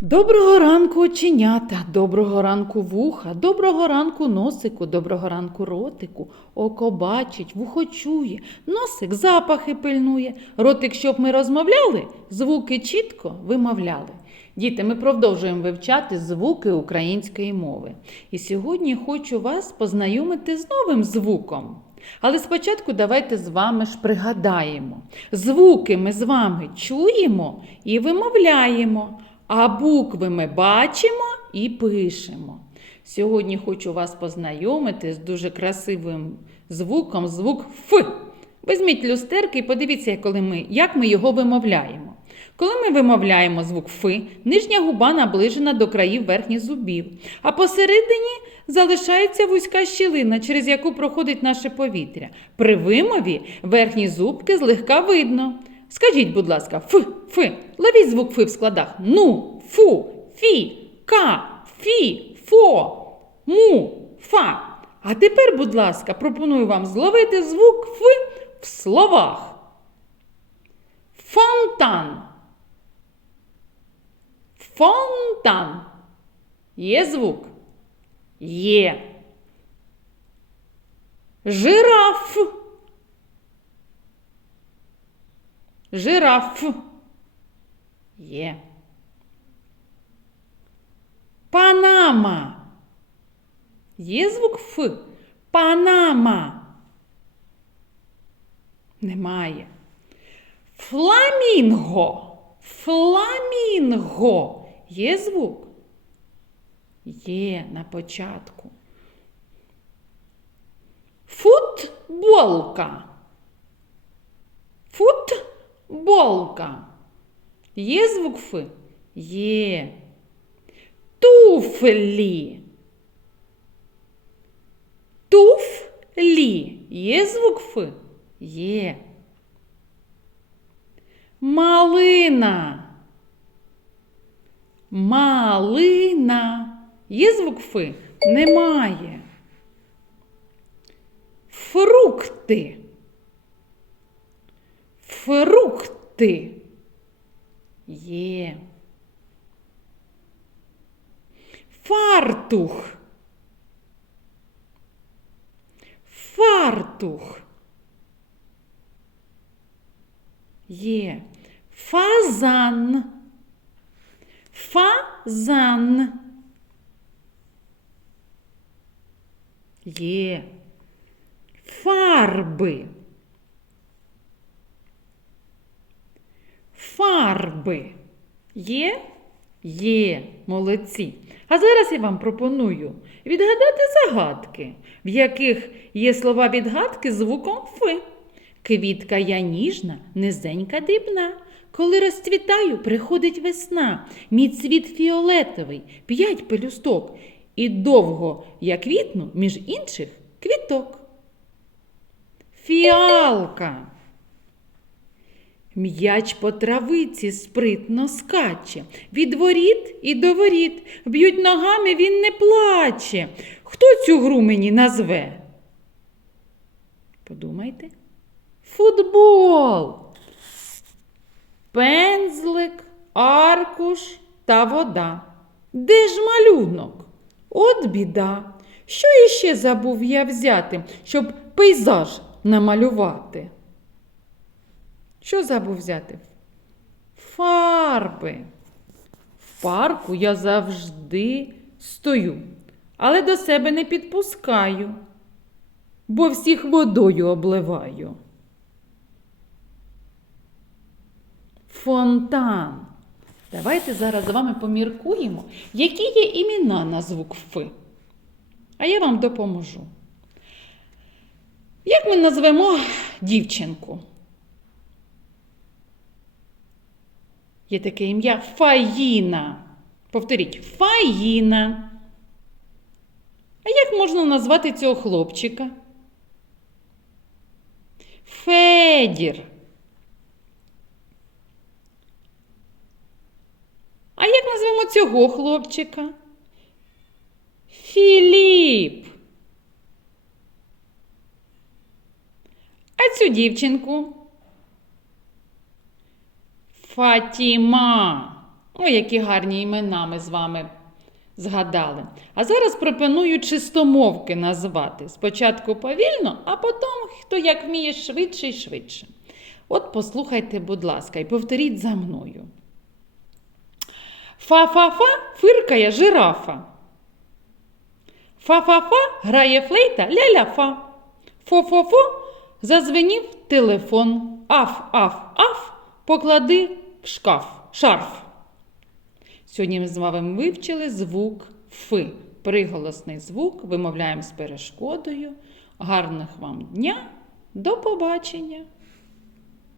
Доброго ранку оченята, доброго ранку вуха, доброго ранку носику, доброго ранку ротику. Око бачить, вухо чує, носик запахи пильнує. Ротик, щоб ми розмовляли, звуки чітко вимовляли. Діти, ми продовжуємо вивчати звуки української мови. І сьогодні хочу вас познайомити з новим звуком. Але спочатку давайте з вами ж пригадаємо. Звуки ми з вами чуємо і вимовляємо, а букви ми бачимо і пишемо. Сьогодні хочу вас познайомити з дуже красивим звуком, звук Ф. Візьміть люстерки і подивіться, коли ми, як ми його вимовляємо. Коли ми вимовляємо звук Ф, нижня губа наближена до країв верхніх зубів, а посередині залишається вузька щілина, через яку проходить наше повітря. При вимові верхні зубки злегка видно. Скажіть, будь ласка, Ф, Ф, ловіть звук Ф в складах. Ну, фу, фі, ка, фі, фо, му, фа. А тепер, будь ласка, пропоную вам зловити звук Ф в словах. Фонтан. Фонтан. Є звук? Є. Жираф. Жираф. Є. Панама. Є звук Ф. Панама. Немає. Фламінго. Фламінго. Є звук? Є на початку. Футболка. Футболка. Є звук Ф? Є. Туфлі. Туфлі. Є звук Ф? Є. Малина. Малина. Є звук Ф? Немає. Фрукти. Фрукти. Є. Фартух. Фартух. Є. Фазан. Фазан. Є. Фарби. Фарби. Є? Є, молодці. А зараз я вам пропоную відгадати загадки, в яких є слова відгадки звуком Ф. Квітка я ніжна, низенька дрібна. Коли розцвітаю, приходить весна. Мій цвіт фіолетовий, п'ять пелюсток. І довго я квітну між інших квіток. Фіалка. М'яч по травиці спритно скаче, від воріт і до воріт, б'ють ногами, він не плаче. Хто цю гру мені назве? Подумайте. Футбол. Пензлик, аркуш та вода. Де ж малюнок? От біда. Що іще забув я взяти, щоб пейзаж намалювати? Що забув взяти? Фарби. В парку я завжди стою, але до себе не підпускаю, бо всіх водою обливаю. Фонтан. Давайте зараз з вами поміркуємо, які є імена на звук Ф. А я вам допоможу. Як ми назвемо дівчинку? Є таке ім'я Фаїна. Повторіть, Фаїна. А як можна назвати цього хлопчика? Федір. А як назвемо цього хлопчика? Філіп. А цю дівчинку? Фатіма. Ой, які гарні імена ми з вами згадали. А зараз пропоную чистомовки назвати. Спочатку повільно, а потім, хто як вміє швидше і швидше. От послухайте, будь ласка, і повторіть за мною. Фа-фа-фа фиркає жирафа. Фа-фа-фа грає флейта ля-ля-фа. Фо-фо-фо зазвенів телефон. Аф-аф-аф поклади шкаф, шарф. Сьогодні ми з вами вивчили звук Ф. Приголосний звук вимовляємо з перешкодою. Гарних вам дня. До побачення!